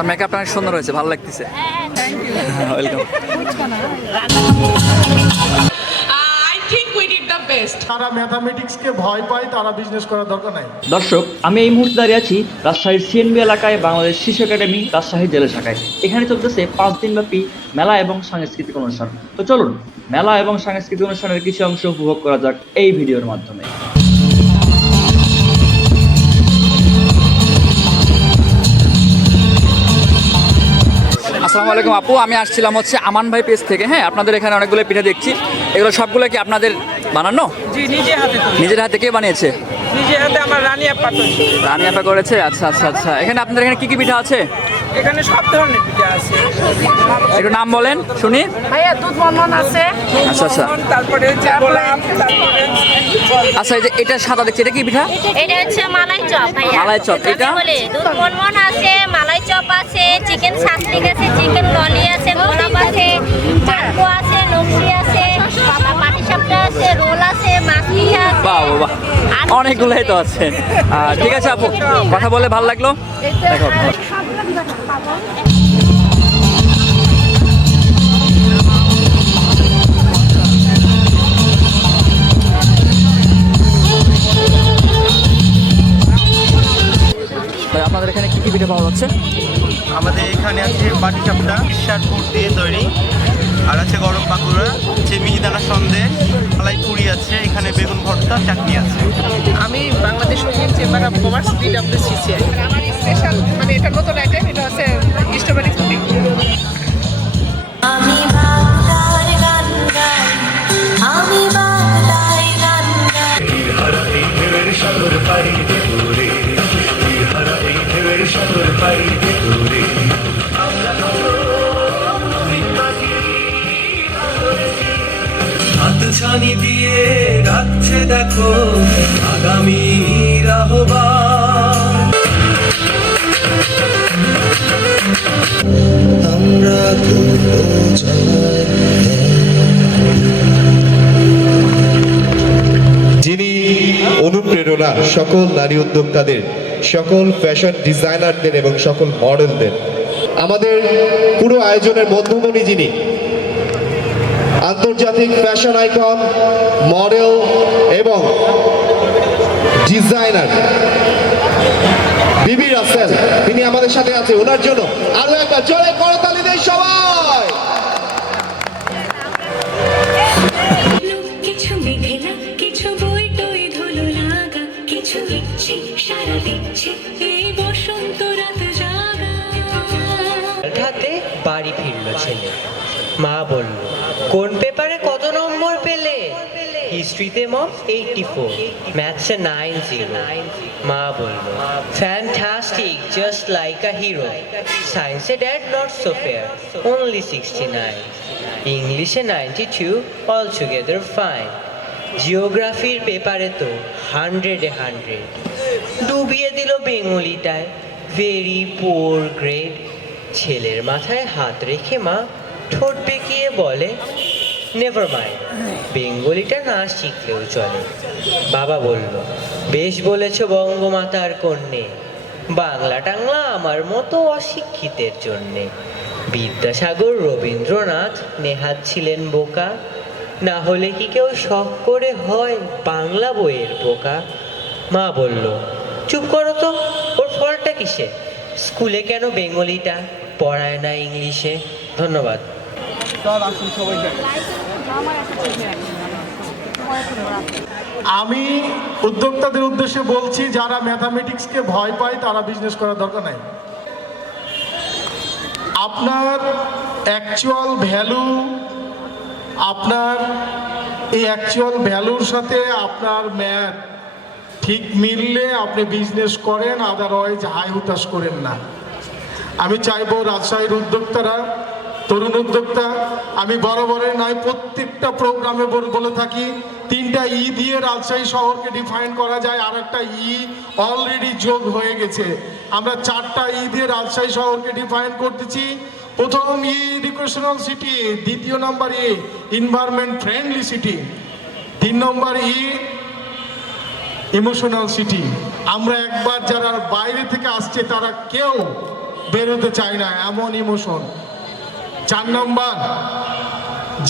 আপনার মেকআপটা অনেক সুন্দর হয়েছে, ভালো লাগতেছে। ওয়েলকাম। তারা ম্যাথামেটিক্সকে ভয় পায়, তারা বিজনেস করার দরকার নাই। দর্শক, আমি এই মুহূর্তে দাঁড়িয়ে আছি রাজশাহীর সিএনবি এলাকায়, বাংলাদেশ শিশু একাডেমি রাজশাহী জেলা শাখায়। এখানে চলতেছে 5 দিনব্যাপী মেলা এবং সাংস্কৃতিক অনুষ্ঠান। তো চলুন মেলা এবং সাংস্কৃতিক অনুষ্ঠানের কিছু অংশ উপভোগ করা যাক এই ভিডিওর মাধ্যমে। আসসালামু আলাইকুম আপু, আমি আসছিলাম হচ্ছে আমান ভাই পেজ থেকে। হ্যাঁ, আপনাদের এখানে অনেকগুলো পিঠা দেখছি, এগুলো সবগুলো কি আপনাদের বানানো? জি, নিজে হাতে তৈরি। নিজের হাতে কে বানিয়েছে? নিজে হাতে আমার রানী আপা তৈরি। রানী আপা করেছে। আচ্ছা আচ্ছা আচ্ছা, এখানে আপনাদের এখানে কি কি পিঠা আছে? এখানে সব ধরনের পিঠা আছে। একটু নাম বলেন শুনি। ভাইয়া দুধ মনমন আছে। আচ্ছা আচ্ছা, তারপরে হচ্ছে গোলাপ, তারপরে আচ্ছা এই যে এটা সাদা দেখছি, এটা কি পিঠা? এটা হচ্ছে মালাই চপ ভাইয়া। মালাই চপ, এটা বলে দুধ মনমন আছে, মালাই চপ আছে, চিকেন সাসলিক আছে, চিকেন ললি আছে, গোলাপ আছে, চাটকো আছে, নকশি আছে, পাটিসাপটা আছে, রোল আছে, মাছ পিঠা আছে। বাহ বাহ, অনেকগুলোই তো আছে। ঠিক আছে আপু, কথা বলে ভালো লাগলো। দেখো ভাই, আপনাদের এখানে কি কি পিঠা পাওয়া যাচ্ছে? আমাদের এখানে আছে বাটি চাপটা শার্ট পুর দিয়ে তৈরি, আর আছে গরম পাকুড়া, আছে মিহিদানা সন্দেশ, মালাই পুরি আছে, এখানে বেগুন ভর্তা, চাটনি আছে। আমি Bangladesh women chamber of commerce BWCCI। আমার স্পেশাল মানে এটা নতুন আইটেম, এটা হচ্ছে স্ট্রবেরি পুডিং। আমি বাংলার গান গাই, আমি বাংলায় গান গাই। ইহারা এই ঢেউয়ের সাগর পাড়ি দূরে, ইহারা এই ঢেউয়ের সাগর পাড়ি দূরে। হাতছানি দিয়ে ডাকছে দেখো আগামী আহ্বান। আমরা যিনি অনুপ্রেরণা সকল নারী উদ্যোক্তাদের, সকল ফ্যাশন ডিজাইনারদের এবং সকল মডেলদের। আমাদের পুরো আয়োজনের মধ্যমণি যিনি, আন্তর্জাতিক ফ্যাশন আইকন, মডেল এবং ডিজাইনার বিবি রাসেল, তিনি আমাদের সাথে আছে। ওনার জন্য আরো একবার জোরে করতালি দেই সবাই। কিছু মেঘলা, কিছু বই টই ধুলো লাগা, কিছু ইচ্ছে সারা দিচ্ছে এই বসন্ত রাত জাগা। হাতে বাড়ি ফিরলো ছেলে, মা বলল কোন পেপারে কত নম্বর পেলে? হিস্ট্রিতে মম 84, ম্যাথসে 90। মা বলল fantastic, just like a hero. সায়েন্সে dad not so fair, only 69। ইংলিশে 92, অল টুগেদার ফাইন। জিওগ্রাফির পেপারে তো 100-এ 100। ডুবিয়ে দিল বেঙ্গলিটায়, ভেরি পুয়ার গ্রেড। ছেলের মাথায় হাত রেখে মা ঠোঁট বেঁকিয়ে বলে নেভার মাইন্ড, বেঙ্গলিটা না শিখলেও চলে। বাবা বলল বেশ বলেছ বঙ্গমাতার কন্যে, বাংলা টাংলা আমার মতো অশিক্ষিতের জন্যে। বিদ্যাসাগর, রবীন্দ্রনাথ, নেহাত ছিলেন বোকা, না হলে কি কেউ শখ করে হয় বাংলা বইয়ের পোকা? মা বলল চুপ করো তো, ওর ফলটা কিসে? স্কুলে কেন বেঙ্গলিটা পড়ায় না ইংলিশে? ধন্যবাদ। আমি উদ্যোক্তাদের উদ্দেশ্যে বলছি, যারা ম্যাথামেটিক্সকে ভয় পায় তারা বিজনেস করার দরকার নাই। আপনার অ্যাকচুয়াল ভ্যালু, আপনার এই অ্যাকচুয়াল ভ্যালুর সাথে আপনার ম্যাথ ঠিক মিললে আপনি বিজনেস করেন, আদারওয়াইজ হাই হুতাশ করেন না। আমি চাইবো রাজশাহীর উদ্যোক্তারা, তরুণ উদ্যোক্তা, আমি বরাবরের নয় প্রত্যেকটা প্রোগ্রামে বলে থাকি, 3টা ই দিয়ে রাজশাহী শহরকে ডিফাইন করা যায়, আর একটা ই অলরেডি যোগ হয়ে গেছে। আমরা 4টা ই দিয়ে রাজশাহী শহরকে ডিফাইন করতেছি। প্রথম ই এডুকেশনাল সিটি, দ্বিতীয় নম্বর ই এনভায়রনমেন্ট ফ্রেন্ডলি সিটি, 3 নম্বর ই ইমোশনাল সিটি। আমরা একবার যারা বাইরে থেকে আসছে তারা কেউ বেরোতে চায় না, এমন ইমোশন। 4 নম্বর,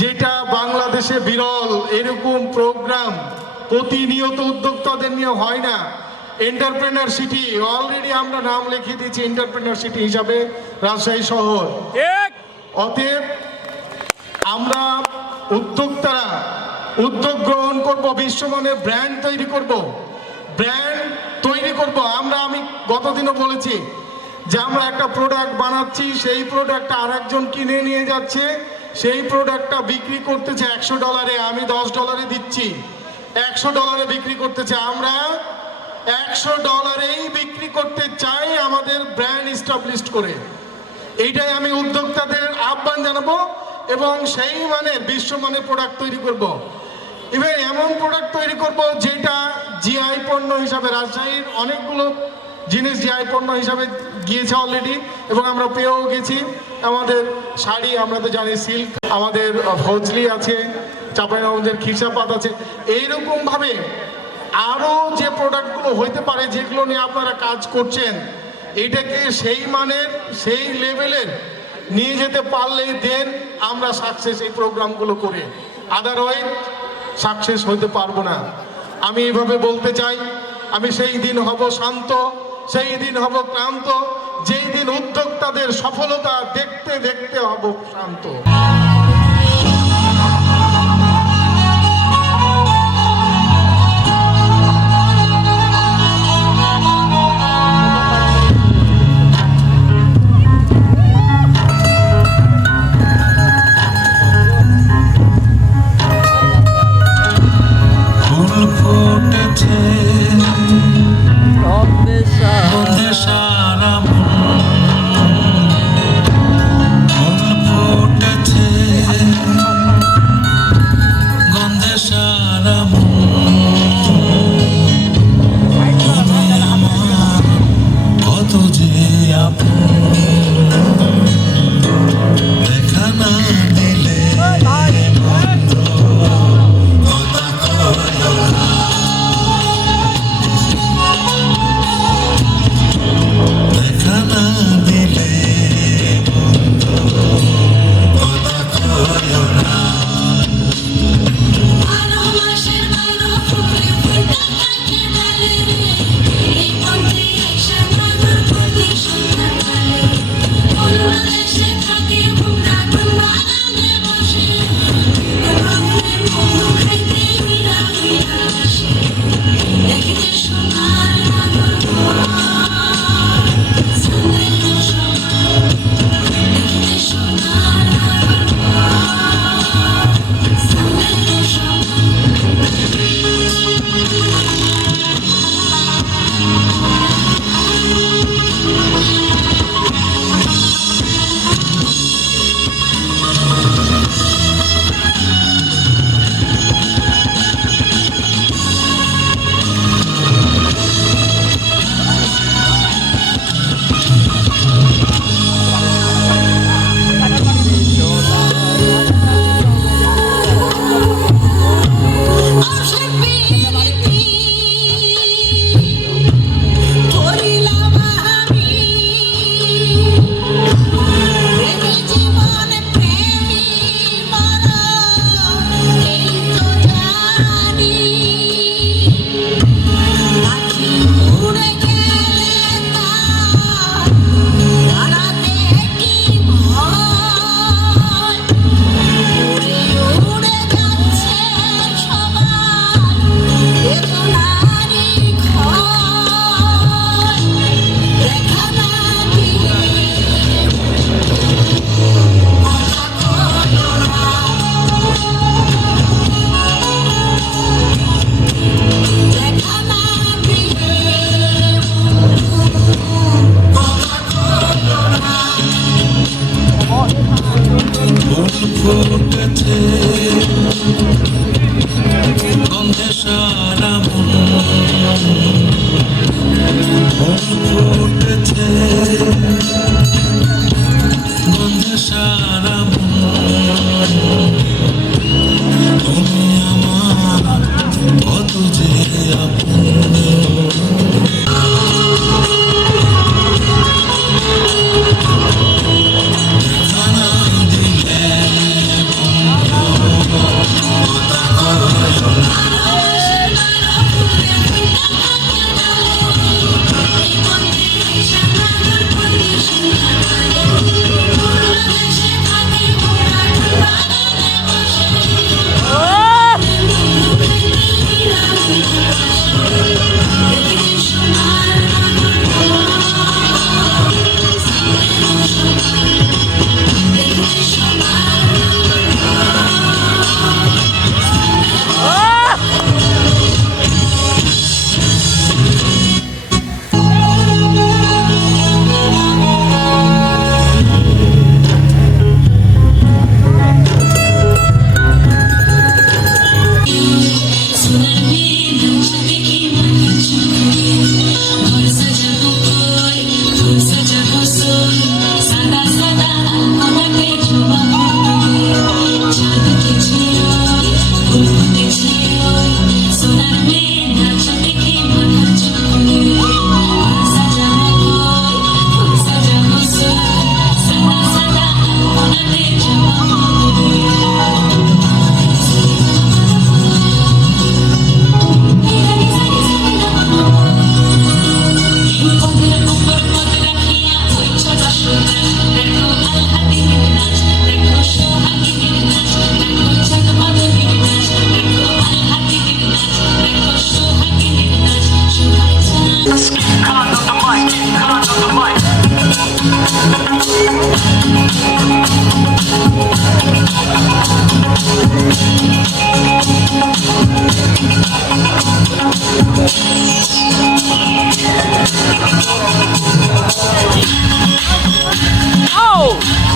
যেটা বাংলাদেশে বিরল, এরকম প্রোগ্রাম প্রতিনিয়ত উদ্যোক্তাদের নিয়ে হয় না। এন্টারপ্রেনার সিটি, অলরেডি আমরা নাম লিখিয়ে দিয়েছি এন্টারপ্রেনার সিটি হিসাবে রাজশাহী শহর। অতএব আমরা উদ্যোক্তারা উদ্যোগ গ্রহণ করব, বিশ্বমানের ব্র্যান্ড তৈরি করব, আমি গতদিনও বলেছি যে আমরা একটা প্রোডাক্ট বানাচ্ছি, সেই প্রোডাক্টটা আরেকজন কিনে নিয়ে যাচ্ছে, সেই প্রোডাক্টটা বিক্রি করতেছে $100, আমি $10 দিচ্ছি, $100 বিক্রি করতেছে। আমরা $100 বিক্রি করতে চাই আমাদের ব্র্যান্ড এস্টাবলিশ করে। এইটাই আমি উদ্যোক্তাদের আহ্বান জানাবো এবং সেই মানের বিশ্বমানের প্রোডাক্ট তৈরি করব। ইভেন এমন প্রোডাক্ট তৈরি করব যেটা জিআই পণ্য হিসাবে, রাজশাহীর অনেকগুলো জিনিস জিআই পণ্য হিসাবে গিয়েছে অলরেডি এবং আমরা পেয়েও গেছি। আমাদের শাড়ি, আমরা তো জানি সিল্ক, আমাদের ফজলি আছে, চাঁপাইনবাবগঞ্জের খিরসাপাত আছে। এইরকমভাবে আরও যে প্রোডাক্টগুলো হইতে পারে যেগুলো নিয়ে আপনারা কাজ করছেন, এটাকে সেই মানের সেই লেভেলের নিয়ে যেতে পারলেই দেন আমরা সাকসেস এই প্রোগ্রামগুলো করে, আদারওয়াইজ সাকসেস হইতে পারবো না। আমি এইভাবে বলতে চাই, আমি সেই দিন হব শান্ত, সেই দিন হব ক্লান্ত, যেই দিন উদ্যোক্তাদের সফলতা দেখতে দেখতে হব শান্ত। সারা মন ফুল ফুটেছে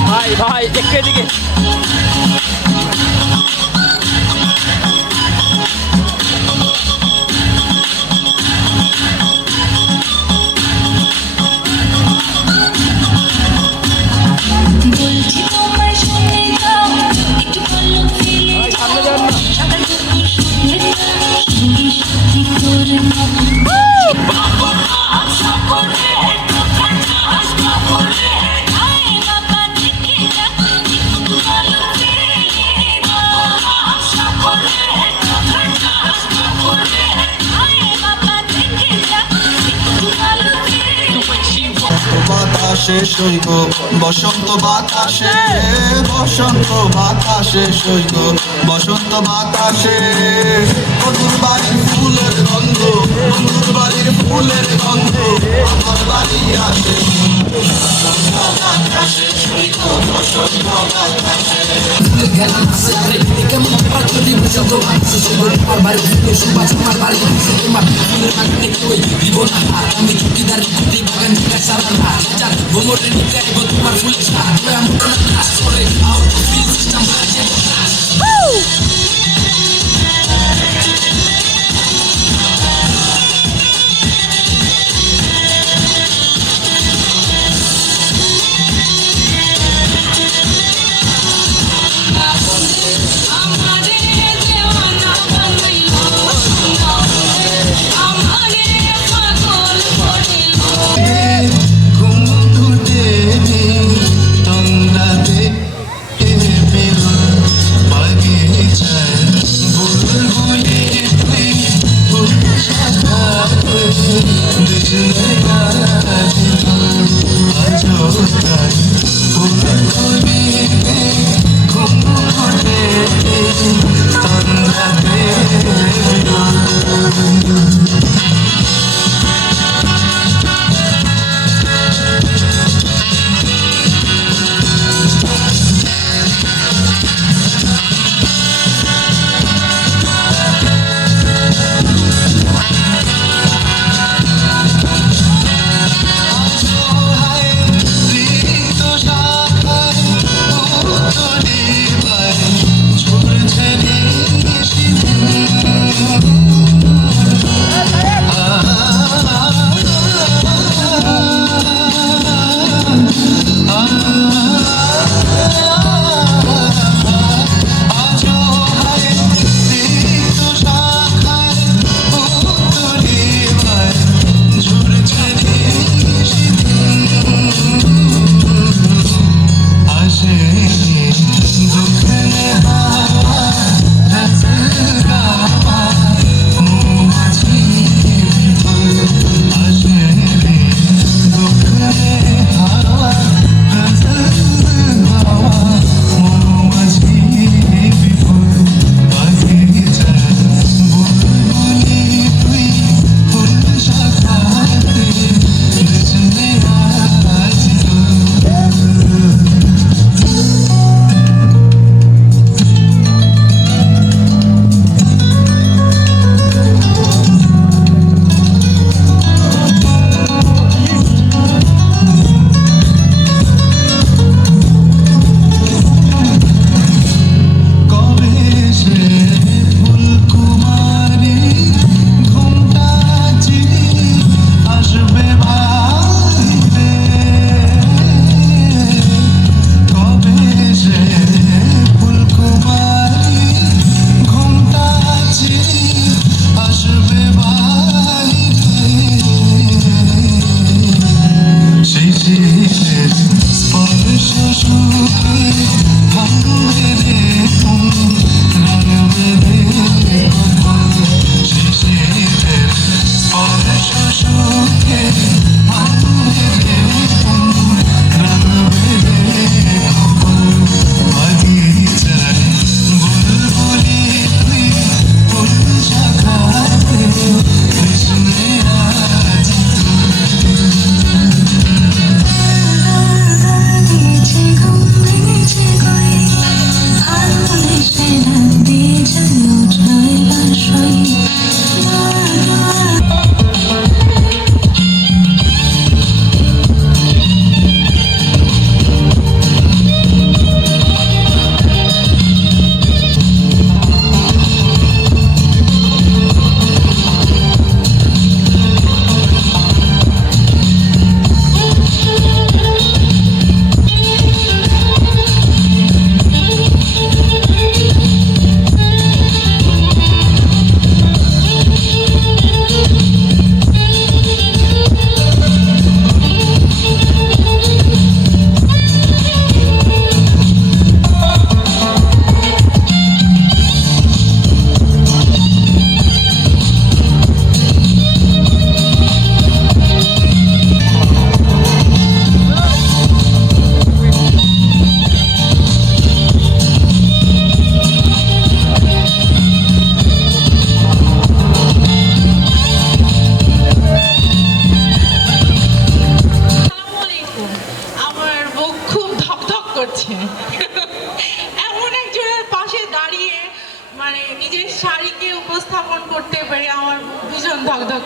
ভাই ভাই দেখে দিকে বলছি তোমার শুনে যাও একটু পলক ফেলে যাও সকাল দুপুর শুনে যাও সঙ্গে সাথী করে বাবা আশা করে কথা আশা করে আয় বাবা দেখে যা একটু পলক ফেলে বাবা আশা করে কথা আশা করে আয় বাবা দেখে যা একটু পলক ফেলে বাতাসে সৈগ বসন্ত বাতাসে বসন্ত বাতাসে সৈগ বসন্ত বাতাসে বন্ধুর বাড়ির ফুলের গন্ধ বন্ধুর বাড়ির ফুলের গন্ধ আমার বাড়ি আসে বাতাসে সৈগ বসন্ত বাতাসে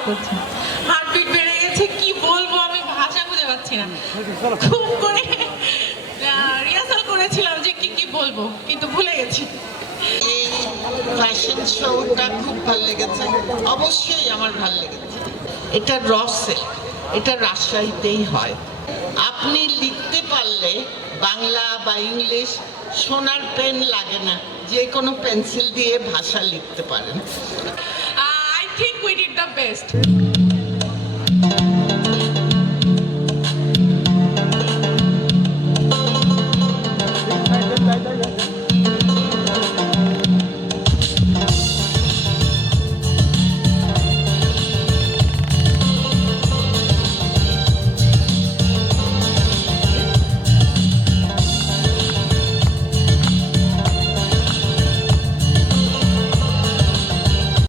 করছে, হার্টবিট বেড়ে গেছে, কি বলবো আমি ভাষা খুঁজে পাচ্ছি না। খুব করে রিহার্সাল করেছিলাম যে কি কি বলবো, কিন্তু ভুলে গেছি। এই ফ্যাশন শোটা খুব ভালো লেগেছে, অবশ্যই আমার ভালো লেগেছে। এটা রসে, এটা রাজশাহীতেই হয়। আপনি লিখতে পারলে বাংলা বা ইংলিশ সোনার পেন লাগে না, যে কোনো পেন্সিল দিয়ে ভাষা লিখতে পারেন। I think we did the best.